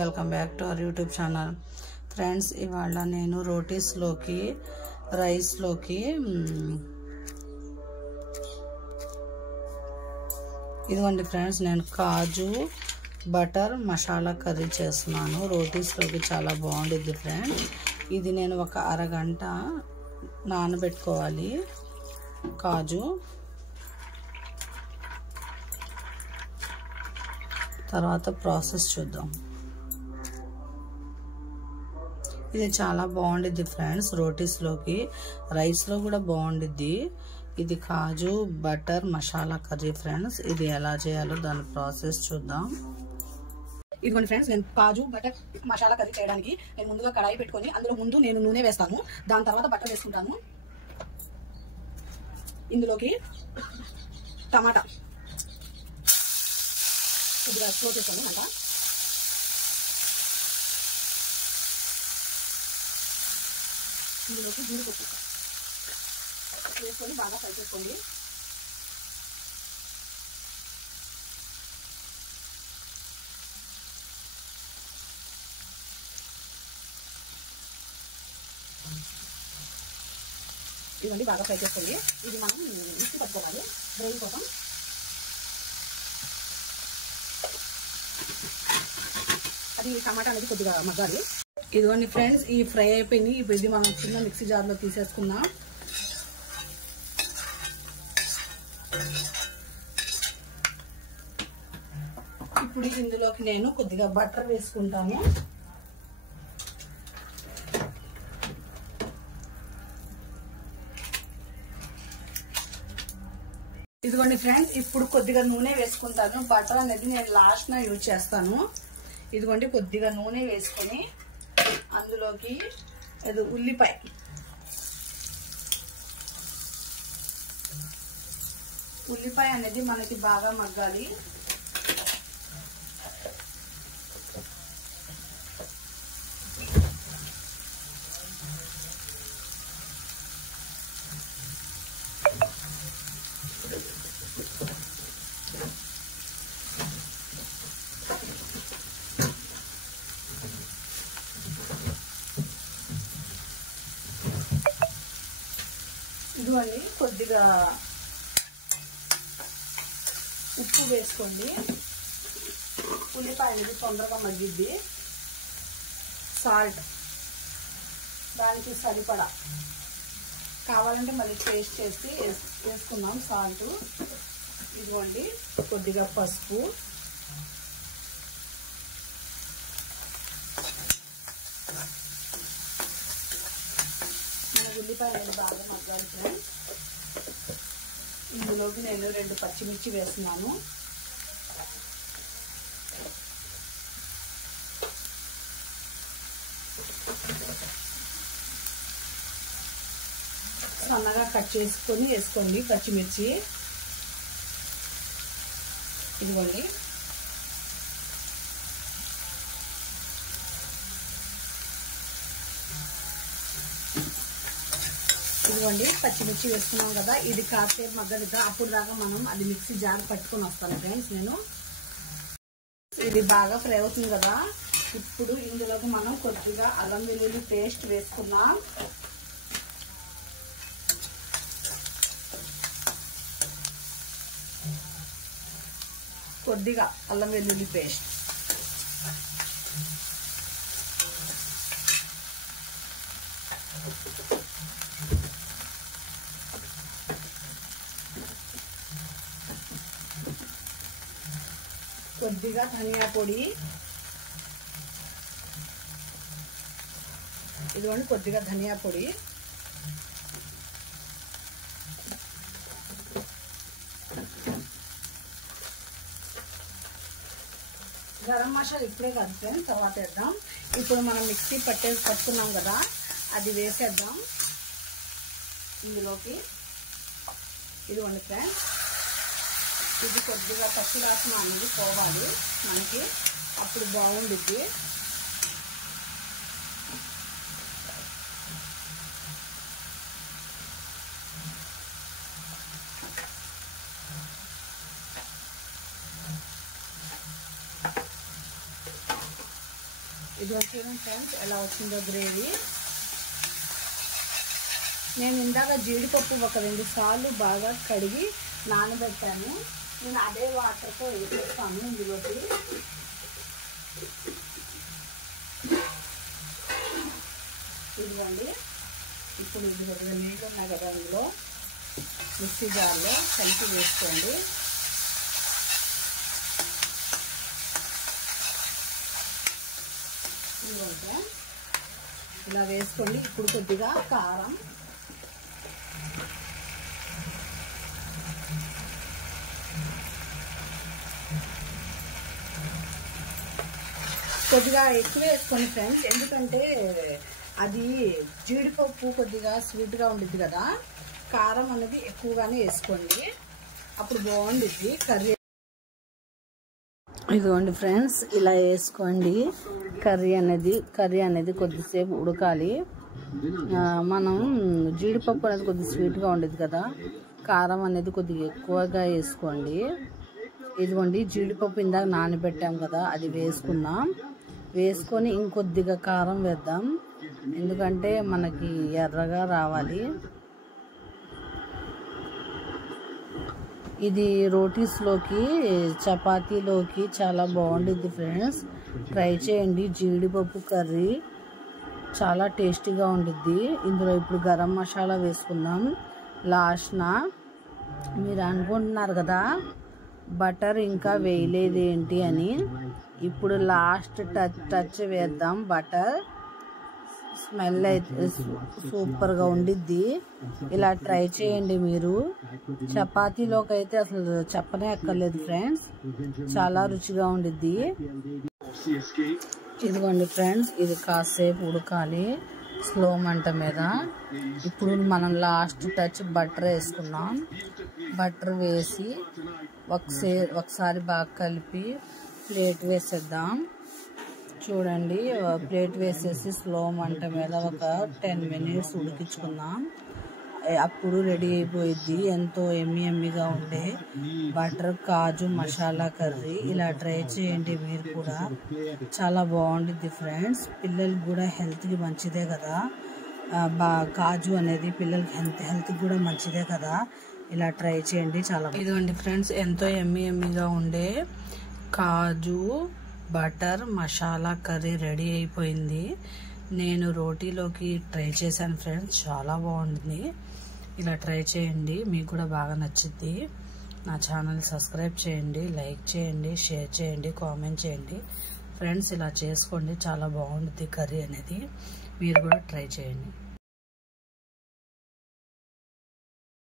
Welcome back to our YouTube channel friends. ఇవాళ నేను రోటీస్లోకి రైస్లోకి ఇదిగోండి ఫ్రెండ్స్, నేను కాజు బటర్ మసాలా కర్రీ చేస్తున్నాను. రోటీస్లోకి చాలా బాగుంటుంది ఫ్రెండ్స్. ఇది నేను ఒక అరగంట నానబెట్టుకోవాలి. కాజు తర్వాత ప్రాసెస్ చూద్దాం. ఇది చాలా బాగుండిద్ది ఫ్రెండ్స్. రోటీస్లోకి రైస్లో కూడా బాగుండిద్ది. ఇది కాజు బటర్ మసాలా కర్రీ ఫ్రెండ్స్. ఇది ఎలా చేయాలో దాని ప్రాసెస్ చూద్దాం. ఇదిగోండి ఫ్రెండ్స్, నేను కాజు బటర్ మసాలా కర్రీ చేయడానికి నేను ముందుగా కడాయి పెట్టుకొని అందులో ముందు నేను నూనె వేస్తాను. దాని తర్వాత బటర్ వేసుకుంటాను. ఇందులోకి టమాటా కొద్దిగా స్లో చేస్తాను అంట. ఇందులోకి జీడిపప్పు వేసుకొని బాగా ఫ్రై చేసుకోండి. ఇవన్నీ బాగా ఫ్రై చేసుకోండి. ఇది మనం మిక్సీ పట్టుకోవాలి గ్రేవీ కోసం. అది టమాటా అనేది కొద్దిగా మగ్గాలి. ఇదిగోండి ఫ్రెండ్స్, ఈ ఫ్రై అయిపోయింది. ఇప్పుడు ఇది మనం చిన్న మిక్సీ జార్లో తీసేసుకుందాం. ఇప్పుడు ఇందులోకి నేను కొద్దిగా బటర్ వేసుకుంటాను. ఇదిగోండి ఫ్రెండ్స్, ఇప్పుడు కొద్దిగా నూనె వేసుకుంటాను. బటర్ అనేది నేను లాస్ట్న యూజ్ చేస్తాను. ఇదిగోండి కొద్దిగా నూనె వేసుకొని అందులోకి ఉల్లిపాయ అనేది మనకి బాగా మగ్గాలి. ఇదిగోండి కొద్దిగా ఉప్పు వేసుకోండి. ఉల్లిపాయ అనేది తొందరగా మగ్గిద్ది. సాల్ట్ దానికి సరిపడా, కావాలంటే మళ్ళీ టేస్ట్ చేసి వేసుకుందాం సాల్ట్. ఇదిగోండి కొద్దిగా పసుపు, ఉల్లిపాయ అనేది బాగా మగ్గాలి ఫ్రెండ్స్. ఇందులోకి నేను 2 పచ్చిమిర్చి వేస్తున్నాను. సన్నగా కట్ చేసుకొని వేసుకోండి పచ్చిమిర్చి. ఇదిగోండి ఇదిగోండి పచ్చిమిర్చి వేసుకున్నాం కదా. ఇది కాసేపు మగ్గనిద్దాం. అప్పుడు దాకా మనం అది మిక్సీ జార్ పట్టుకొని వస్తాను ఫ్రెండ్స్. నేను ఇది బాగా ఫ్రై అవుతుంది కదా. ఇప్పుడు ఇందులోకి మనం కొద్దిగా అల్లం వెల్లుల్లి పేస్ట్ వేసుకున్నాం. కొద్దిగా అల్లం వెల్లుల్లి పేస్ట్, కొద్దిగా ధనియా పొడి, ఇదిగోండి కొద్దిగా ధనియా పొడి, గరం మసాలా ఇప్పుడే కాదు ఫ్రెండ్స్, తర్వాత వేద్దాం. ఇప్పుడు మనం మిక్సీ పట్టుకున్నాం కదా, అది వేసేద్దాం ఇందులోకి. ఇదిగోండి ఫ్రెండ్స్, ఇది కొద్దిగా పచ్చి వాసన అనేది పోవాలి మనకి, అప్పుడు బాగుండిద్ది. ఇది చూడండి ఫ్రెండ్స్ ఎలా వచ్చిందో గ్రేవీ. నేను ఇందాక జీడిపప్పు ఒక 2 సార్లు బాగా కడిగి నానబెట్టాను. నేను అదే వాటర్తో వేసేస్తాను ఇందులోకి. ఇదిగోండి, ఇప్పుడు ఇది కొద్దిగా నీళ్ళు ఉన్నాయి కదా, ఇందులో మిక్సీ జార్లో కలిపి వేసుకోండి. ఇదిగోండి ఇలా వేసుకోండి. ఇప్పుడు కొద్దిగా కారం, కొద్దిగా ఎక్కువ వేసుకోండి ఫ్రెండ్స్, ఎందుకంటే అది జీడిపప్పు కొద్దిగా స్వీట్గా ఉండిద్ది కదా. కారం అనేది ఎక్కువగానే వేసుకోండి, అప్పుడు బాగుండిద్ది కర్రీ. ఇదిగోండి ఫ్రెండ్స్, ఇలా వేసుకోండి. కర్రీ అనేది కొద్దిసేపు ఉడకాలి. మనం జీడిపప్పు అనేది కొద్దిగా స్వీట్గా ఉండేది కదా, కారం అనేది కొద్దిగా ఎక్కువగా వేసుకోండి. ఇదిగోండి, జీడిపప్పు ఇందాక నానబెట్టాం కదా, అది వేసుకుందాం. వేసుకొని ఇంకొద్దిగా కారం వేద్దాం, ఎందుకంటే మనకి ఎర్రగా రావాలి. ఇది రోటీస్లోకి, చపాతీలోకి చాలా బాగుంటుంది ఫ్రెండ్స్. ట్రై చేయండి. జీడిపప్పు కర్రీ చాలా టేస్టీగా ఉండిద్ది. ఇందులో ఇప్పుడు గరం మసాలా వేసుకుందాం లాస్ట్న. మీరు అనుకుంటున్నారు కదా బటర్ ఇంకా వేయలేదు ఏంటి అని. ఇప్పుడు లాస్ట్ టచ్ వేద్దాం బటర్. స్మెల్ అయితే సూపర్గా ఉండిద్ది. ఇలా ట్రై చేయండి మీరు. చపాతీలోకి అయితే అసలు చెప్పనే అక్కర్లేదు ఫ్రెండ్స్, చాలా రుచిగా ఉండిద్ది. ఇదిగోండి ఫ్రెండ్స్, ఇది కాసేపు ఉడకాలి స్లో మంట మీద. ఇప్పుడు మనం లాస్ట్ టచ్ బటర్ వేసుకున్నాం. బటర్ వేసి ఒకసారి బాగా కలిపి ప్లేట్ వేసేద్దాం. చూడండి, ప్లేట్ వేసేసి స్లో మంట మీద ఒక 10 మినిట్స్ ఉడికించుకుందాం. అప్పుడు రెడీ అయిపోయిద్ది ఎంతో ఎమ్మిగా ఉండే బటర్ కాజు మసాలా కర్రీ. ఇలా ట్రై చేయండి మీరు కూడా, చాలా బాగుంటుంది ఫ్రెండ్స్. పిల్లలకి కూడా హెల్త్కి మంచిదే కదా, కాజు అనేది పిల్లలకి హెల్త్కి కూడా మంచిదే కదా. ఇలా ట్రై చేయండి, చాలా. ఇదిగోండి ఫ్రెండ్స్, ఎంతో ఎమ్మిగా ఉండే కాజు బటర్ మసాలా కర్రీ రెడీ అయిపోయింది. నేను రోటీలోకి ట్రై చేశాను ఫ్రెండ్స్, చాలా బాగుంటుంది. ఇలా ట్రై చేయండి, మీకు కూడా బాగా నచ్చుద్ది. నా ఛానల్ సబ్స్క్రైబ్ చేయండి, లైక్ చేయండి, షేర్ చేయండి, కామెంట్ చేయండి ఫ్రెండ్స్. ఇలా చేసుకోండి, చాలా బాగుంటుంది కర్రీ అనేది. మీరు కూడా ట్రై చేయండి.